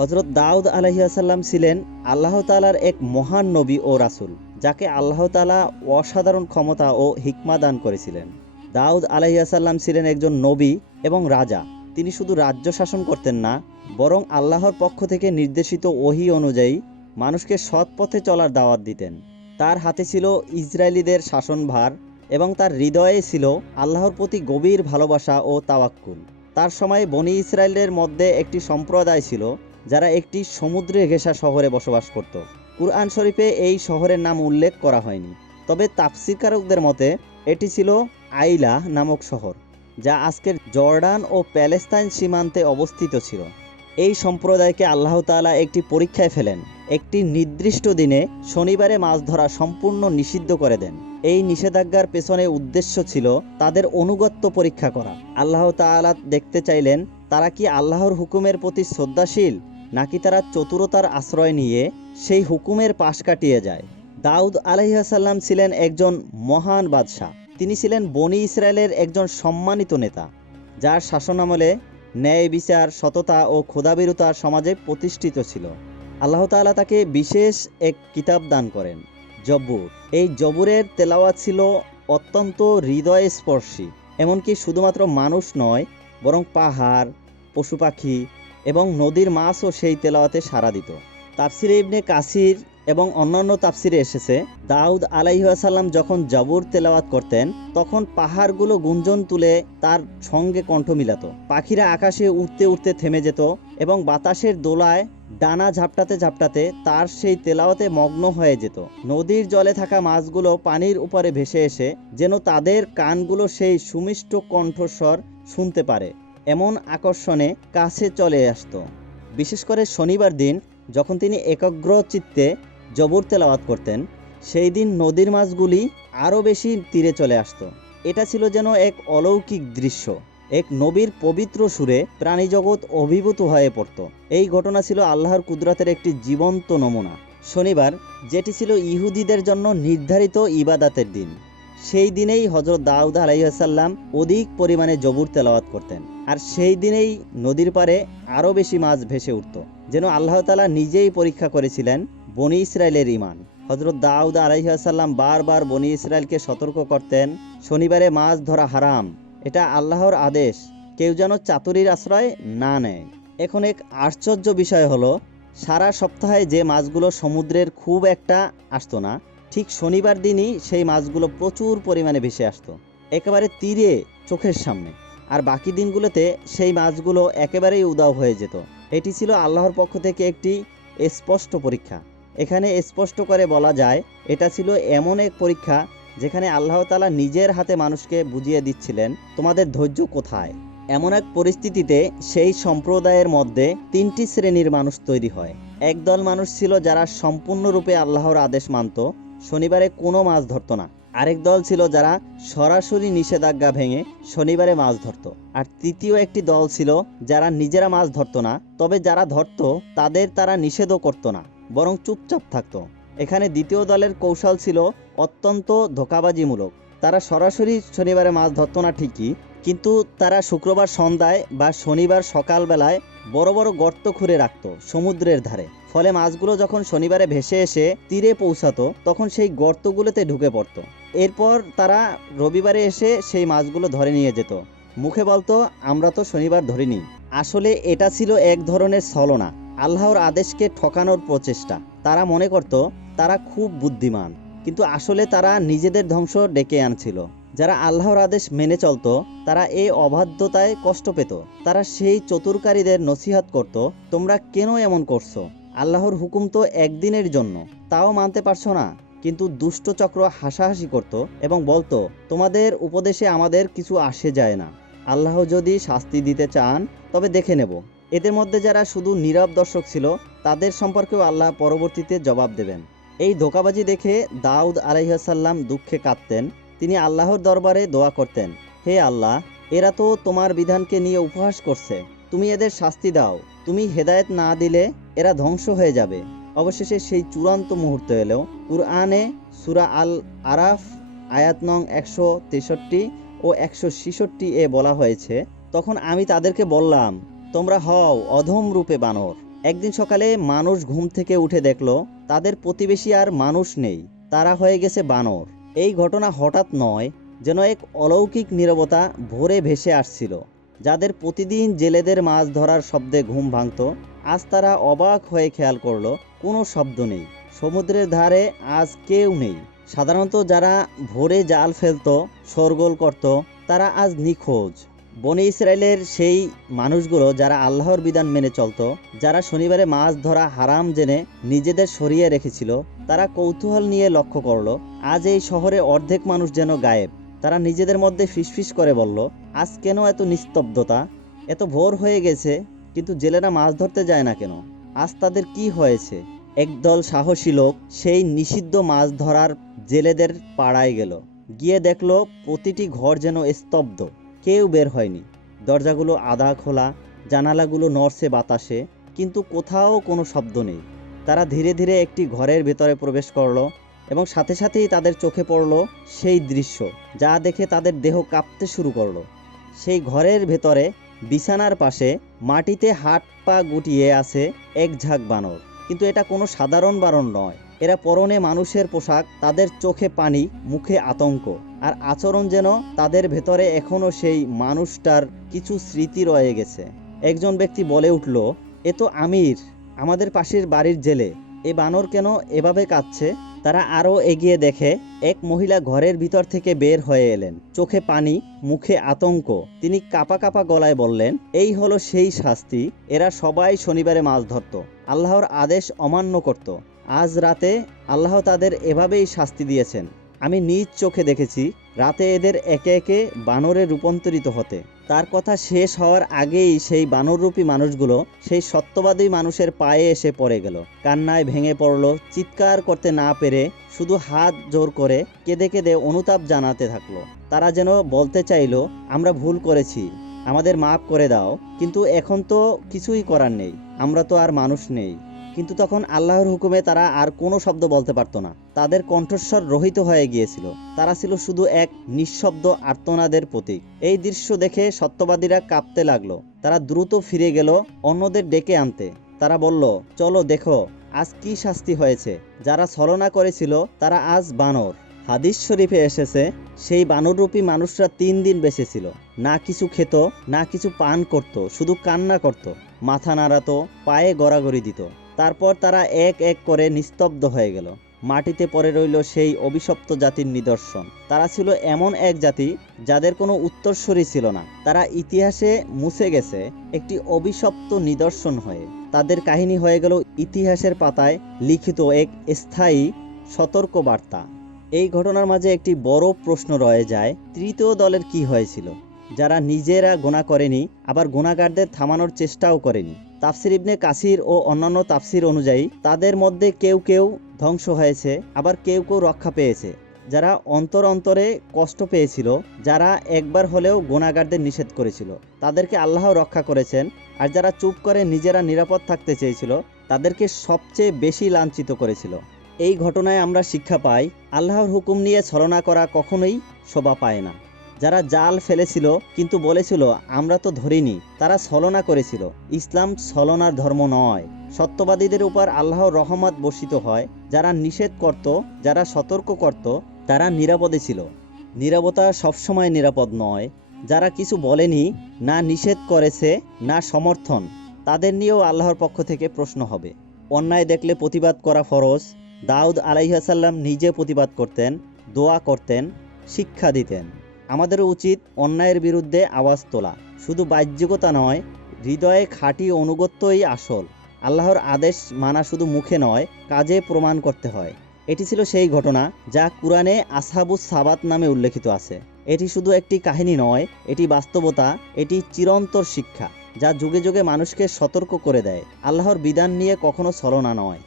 হজরত দাউদ আলহিয়াসাল্লাম ছিলেন আল্লাহ তালার এক মহান নবী ও রাসুল, যাকে আল্লাহ তালা অসাধারণ ক্ষমতা ও হিকমা দান করেছিলেন। দাউদ আলহিয়াসাল্লাম ছিলেন একজন নবী এবং রাজা। তিনি শুধু রাজ্য শাসন করতেন না, বরং আল্লাহর পক্ষ থেকে নির্দেশিত ওহি অনুযায়ী মানুষকে সৎ পথে চলার দাওয়াত দিতেন। তার হাতে ছিল ইসরায়েলিদের শাসনভার এবং তার হৃদয়ে ছিল আল্লাহর প্রতি গভীর ভালোবাসা ও তাওয়াক্কুল। তার সময়ে বনি ইসরায়েলের মধ্যে একটি সম্প্রদায় ছিল যারা একটি সমুদ্রে ঘেঁষা শহরে বসবাস করত। কুরআন শরীফে এই শহরের নাম উল্লেখ করা হয়নি। তবে তাফসিরকারকদের মতে, এটি ছিল আইলা নামক শহর, যা আজকের জর্ডান ও প্যালেস্তাইন সীমান্তে অবস্থিত ছিল। এই সম্প্রদায়কে আল্লাহ তাআলা একটি পরীক্ষায় ফেলেন। একটি নির্দিষ্ট দিনে শনিবারে মাছ ধরা সম্পূর্ণ নিষিদ্ধ করে দেন। এই নিষেধাজ্ঞার পেছনে উদ্দেশ্য ছিল তাদের অনুগত্য পরীক্ষা করা। আল্লাহ তাআলা দেখতে চাইলেন, তারা কি আল্লাহর হুকুমের প্রতি শ্রদ্ধাশীল? নাকি তারা চতুরতার আশ্রয় নিয়ে সেই হুকুমের পাশ কাটিয়ে যায়। দাউদ আলহিহাসাল্লাম ছিলেন একজন মহান বাদশাহ। তিনি ছিলেন বনি ইসরায়েলের একজন সম্মানিত নেতা, যার শাসনামলে ন্যায় বিচার, সততা ও ক্ষুধাবিরতা সমাজে প্রতিষ্ঠিত ছিল। আল্লাহ তাআলা তাকে বিশেষ এক কিতাব দান করেন, জব্বুর। এই জবুরের তেলাওয়াত ছিল অত্যন্ত হৃদয়স্পর্শী। এমনকি শুধুমাত্র মানুষ নয়, বরং পাহাড়, পশু পাখি এবং নদীর মাছও সেই তেলাওয়াতে সাড়া দিত। তাফসিরে ইবনে কাসির এবং অন্যান্য তাফসিরে এসেছে, দাউদ আলাইহাসাল্লাম যখন জবুর তেলাওয়াত করতেন, তখন পাহাড়গুলো গুঞ্জন তুলে তার সঙ্গে কণ্ঠ মিলাত। পাখিরা আকাশে উঠতে উঠতে থেমে যেত এবং বাতাসের দোলায় ডানা ঝাপটাতে ঝাপটাতে তার সেই তেলাওয়াতে মগ্ন হয়ে যেত। নদীর জলে থাকা মাছগুলো পানির উপরে ভেসে এসে যেন তাদের কানগুলো সেই সুমিষ্ট কণ্ঠস্বর শুনতে পারে। এমন আকর্ষণে কাছে চলে আসতো। বিশেষ করে শনিবার দিন যখন তিনি একাগ্র চিত্তে জবর তেলাওয়াত করতেন, সেই দিন নদীর মাছগুলি আরও বেশি তীরে চলে আসত। এটা ছিল যেন এক অলৌকিক দৃশ্য, এক নবীর পবিত্র সুরে প্রাণীজগৎ অভিভূত হয়ে পড়ত। এই ঘটনা ছিল আল্লাহর কুদরতের একটি জীবন্ত নমুনা। শনিবার, যেটি ছিল ইহুদিদের জন্য নির্ধারিত ইবাদাতের দিন। সেই দিনেই হজরত দাউদ আলাইসাল্লাম অধিক পরিমাণে জবুর তেলাওয়াত করতেন। আর সেই দিনেই নদীর পারে আরও বেশি মাছ ভেসে উঠত, যেন আল্লাহ তালা নিজেই পরীক্ষা করেছিলেন বনি ইসরায়েলের ইমান হজরত দাউদ আলাইসাল্লাম বারবার বনি ইসরায়েলকে সতর্ক করতেন, শনিবারে মাছ ধরা হারাম, এটা আল্লাহর আদেশ, কেউ যেন চাতুরির আশ্রয় না নেয়। এখন এক আশ্চর্য বিষয় হলো, সারা সপ্তাহে যে মাছগুলো সমুদ্রের খুব একটা আসতো না ঠিক শনিবার দিনই সেই মাছগুলো প্রচুর পরিমাণে ভেসে আসতো। একেবারে তীরে চোখের সামনে। আর বাকি দিনগুলোতে সেই মাছগুলো একেবারেই উদাও হয়ে যেত। এটি ছিল আল্লাহর পক্ষ থেকে একটি স্পষ্ট পরীক্ষা। এখানে স্পষ্ট করে বলা যায়, এটা ছিল এমন এক পরীক্ষা যেখানে আল্লাহ তালা নিজের হাতে মানুষকে বুঝিয়ে দিচ্ছিলেন, তোমাদের ধৈর্য কোথায়? এমন এক পরিস্থিতিতে সেই সম্প্রদায়ের মধ্যে তিনটি শ্রেণির মানুষ তৈরি হয়। একদল মানুষ ছিল যারা সম্পূর্ণরূপে আল্লাহর আদেশ মানত শনিবারে কোনো মাছ ধরতো না। আরেক দল ছিল যারা সরাসরি নিষেধাজ্ঞা ভেঙে শনিবারে মাছ ধরতো। আর তৃতীয় একটি দল ছিল যারা নিজেরা মাছ ধরতো না, তবে যারা ধরতো, তাদের তারা নিষেধও করতো না, বরং চুপচাপ থাকতো। এখানে দ্বিতীয় দলের কৌশল ছিল অত্যন্ত ধোকাবাজিমূলক। তারা সরাসরি শনিবারে মাছ ধরতো না ঠিকই, কিন্তু তারা শুক্রবার সন্ধ্যায় বা শনিবার সকালবেলায় বড় বড় গর্ত খুঁড়ে রাখত সমুদ্রের ধারে। ফলে মাছগুলো যখন শনিবারে ভেসে এসে তীরে পৌঁছাতো, তখন সেই গর্তগুলোতে ঢুকে পড়তো। এরপর তারা রবিবারে এসে সেই মাছগুলো ধরে নিয়ে যেত। মুখে বলতো, আমরা তো শনিবার ধরিনি। আসলে এটা ছিল এক ধরনের ছলনা। আল্লাহর আদেশকে ঠকানোর প্রচেষ্টা। তারা মনে করত, তারা খুব বুদ্ধিমান। কিন্তু আসলে তারা নিজেদের ধ্বংস ডেকে আনছিল। যারা আল্লাহর আদেশ মেনে চলতো, তারা এই অবাধ্যতায় কষ্ট পেত। তারা সেই চতুরকারীদের নসিহাত করত, তোমরা কেন এমন করছ? আল্লাহর হুকুম তো একদিনের জন্য। তাও মানতে পারছ না। কিন্তু দুষ্ট চক্র হাসাহাসি করত এবং বলতো, তোমাদের উপদেশে আমাদের কিছু আসে যায় না। আল্লাহ যদি শাস্তি দিতে চান, তবে দেখে নেব। এদের মধ্যে যারা শুধু নীরব দর্শক ছিল, তাদের সম্পর্কেও আল্লাহ পরবর্তীতে জবাব দেবেন। এই ধোকাবাজি দেখে দাউদ আলাইহাসাল্লাম দুঃখে কাঁদতেন। তিনি আল্লাহর দরবারে দোয়া করতেন, হে আল্লাহ, এরা তো তোমার বিধানকে নিয়ে উপহাস করছে। তুমি এদের শাস্তি দাও। তুমি হেদায়েত না দিলে এরা ধ্বংস হয়ে যাবে। অবশেষে সেই চূড়ান্ত মুহূর্ত এলেও কুরআনে সুরা আল আরাফ আয়াত নং একশো তেষট্টি ও একশো ছিষট্টি এ বলা হয়েছে, তখন আমি তাদেরকে বললাম, তোমরা হও অধম রূপে বানর। একদিন সকালে মানুষ ঘুম থেকে উঠে দেখল, তাদের প্রতিবেশী আর মানুষ নেই, তারা হয়ে গেছে বানর। এই ঘটনা হঠাৎ নয়, যেন এক অলৌকিক নীরবতা ভোরে ভেসে আসছিল। যাদের প্রতিদিন জেলেদের মাছ ধরার শব্দে ঘুম ভাঙত, আজ তারা অবাক হয়ে খেয়াল করল, কোনো শব্দ নেই। সমুদ্রের ধারে আজ কেউ নেই। সাধারণত যারা ভোরে জাল ফেলতো, শোরগোল করত, তারা আজ নিখোঁজ। বনে ইসরায়েলের সেই মানুষগুলো যারা আল্লাহর বিধান মেনে চলত, যারা শনিবারে মাছ ধরা হারাম জেনে নিজেদের সরিয়ে রেখেছিল, তারা কৌতূহল নিয়ে লক্ষ্য করল, আজ এই শহরে অর্ধেক মানুষ যেন গায়েব। তারা নিজেদের মধ্যে ফিসফিস করে বলল, আজ কেন এত নিস্তব্ধতা? এত ভোর হয়ে গেছে, কিন্তু জেলেরা মাছ ধরতে যায় না কেন? আজ তাদের কি হয়েছে? একদল সাহসী লোক সেই নিষিদ্ধ মাছ ধরার জেলেদের পাড়ায় গেল। গিয়ে দেখল, প্রতিটি ঘর যেন স্তব্ধ, কেউ বের হয়নি। দরজাগুলো আধা খোলা, জানালাগুলো নড়ছে বাতাসে, কিন্তু কোথাও কোনো শব্দ নেই। তারা ধীরে ধীরে একটি ঘরের ভেতরে প্রবেশ করল। এবং সাথে সাথেই তাদের চোখে পড়ল সেই দৃশ্য, যা দেখে তাদের দেহ কাঁপতে শুরু করল। সেই ঘরের ভেতরে, বিছানার পাশে, মাটিতে হাত পা গুটিয়ে আছে এক ঝাঁক বানর। কিন্তু এটা কোনো সাধারণ বানর নয়। এরা পরনে মানুষের পোশাক, তাদের চোখে পানি, মুখে আতঙ্ক, আর আচরণ যেন তাদের ভেতরে এখনও সেই মানুষটার কিছু স্মৃতি রয়ে গেছে। একজন ব্যক্তি বলে উঠল, এ তো আমির, আমাদের পাশের বাড়ির জেলে। এ বানর কেন এভাবে কাঁদছে? তারা আরও এগিয়ে দেখে, এক মহিলা ঘরের ভিতর থেকে বের হয়ে এলেন। চোখে পানি, মুখে আতঙ্ক। তিনি কাপা কাপা গলায় বললেন, এই হলো সেই শাস্তি, এরা সবাই শনিবারে মাছ ধরত। আল্লাহর আদেশ অমান্য করত। আজ রাতে আল্লাহ তাদের এভাবেই শাস্তি দিয়েছেন। আমি নিজ চোখে দেখেছি রাতে এদের একে একে বানরে রূপান্তরিত হতে। তার কথা শেষ হওয়ার আগেই সেই বানররূপী মানুষগুলো সেই সত্যবাদী মানুষের পায়ে এসে পড়ে গেল। কান্নায় ভেঙে পড়ল, চিৎকার করতে না পেরে শুধু হাত জোর করে কেঁদে কেঁদে অনুতাপ জানাতে থাকল। তারা যেন বলতে চাইলো, আমরা ভুল করেছি, আমাদের মাফ করে দাও, কিন্তু এখন তো কিছুই করার নেই, আমরা তো আর মানুষ নেই। কিন্তু তখন আল্লাহর হুকুমে তারা আর কোনো শব্দ বলতে পারতো না। তাদের কণ্ঠস্বর রহিত হয়ে গিয়েছিল। তারা ছিল শুধু এক নিঃশব্দ আর্তনাদের প্রতীক। এই দৃশ্য দেখে সত্যবাদীরা কাঁপতে লাগল। তারা দ্রুত ফিরে গেল অন্যদের ডেকে আনতে। তারা বলল, চলো দেখো, আজ কি শাস্তি হয়েছে? যারা ছলনা করেছিল, তারা আজ বানর। হাদিস শরীফে এসেছে, সেই বানররূপী মানুষরা তিন দিন বেঁচেছিল। না কিছু খেত, না কিছু পান করত, শুধু কান্না করত। মাথা নাড়াতো, পায়ে গড়াগড়ি দিত। তারপর তারা এক এক করে নিস্তব্ধ হয়ে গেল। মাটিতে পড়ে রইল সেই অভিশপ্ত জাতির নিদর্শন। তারা ছিল এমন এক জাতি যাদের কোনো উত্তরসূরি ছিল না। তারা ইতিহাসে মুছে গেছে একটি অভিশপ্ত নিদর্শন হয়ে। তাদের কাহিনী হয়ে গেল ইতিহাসের পাতায় লিখিত এক স্থায়ী সতর্ক বার্তা এই ঘটনার মাঝে একটি বড় প্রশ্ন রয়ে যায়, তৃতীয় দলের কি হয়েছিল? যারা নিজেরা গোনা করেনি, আবার গোনাগারদের থামানোর চেষ্টাও করেনি। তাফসির ইবনে কাসির ও অন্যান্য তাফসির অনুযায়ী, তাদের মধ্যে কেউ কেউ ধ্বংস হয়েছে, আবার কেউ কেউ রক্ষা পেয়েছে। যারা অন্তর অন্তরে কষ্ট পেয়েছিল, যারা একবার হলেও গোনাগারদের নিষেধ করেছিল। তাদেরকে আল্লাহ রক্ষা করেছেন, আর যারা চুপ করে নিজেরা নিরাপদ থাকতে চেয়েছিল, তাদেরকে সবচেয়ে বেশি লাঞ্ছিত করেছিল। এই ঘটনায় আমরা শিক্ষা পাই, আল্লাহর হুকুম নিয়ে ছলনা করা কখনোই শোভা পায় না। যারা জাল ফেলেছিল কিন্তু বলেছিল, আমরা তো ধরিনি। তারা ছলনা করেছিল। ইসলাম ছলনার ধর্ম নয়। সত্যবাদীদের উপর আল্লাহর রহমত বর্ষিত হয়। যারা নিষেধ করত, যারা সতর্ক করত, তারা নিরাপদে ছিল। নিরাপত্তা সবসময় নিরাপদ নয়। যারা কিছু বলেনি, না নিষেধ করেছে, না সমর্থন, তাদের নিয়েও আল্লাহর পক্ষ থেকে প্রশ্ন হবে। অন্যায় দেখলে প্রতিবাদ করা ফরজ। দাউদ আলাইহাসাল্লাম নিজে প্রতিবাদ করতেন, দোয়া করতেন, শিক্ষা দিতেন। আমাদের উচিত অন্যায়ের বিরুদ্ধে আওয়াজ তোলা। শুধু বাহ্যিকতা নয়, হৃদয়ে খাঁটি অনুগত্যই আসল। আল্লাহর আদেশ মানা শুধু মুখে নয়, কাজে প্রমাণ করতে হয়। এটি ছিল সেই ঘটনা যা কুরআনে আসহাবুস সাবাত নামে উল্লেখিত আছে। এটি শুধু একটি কাহিনী নয়, এটি বাস্তবতা, এটি চিরন্তর শিক্ষা, যা যুগে যুগে মানুষকে সতর্ক করে দেয়। আল্লাহর বিধান নিয়ে কখনো ছলনা নয়।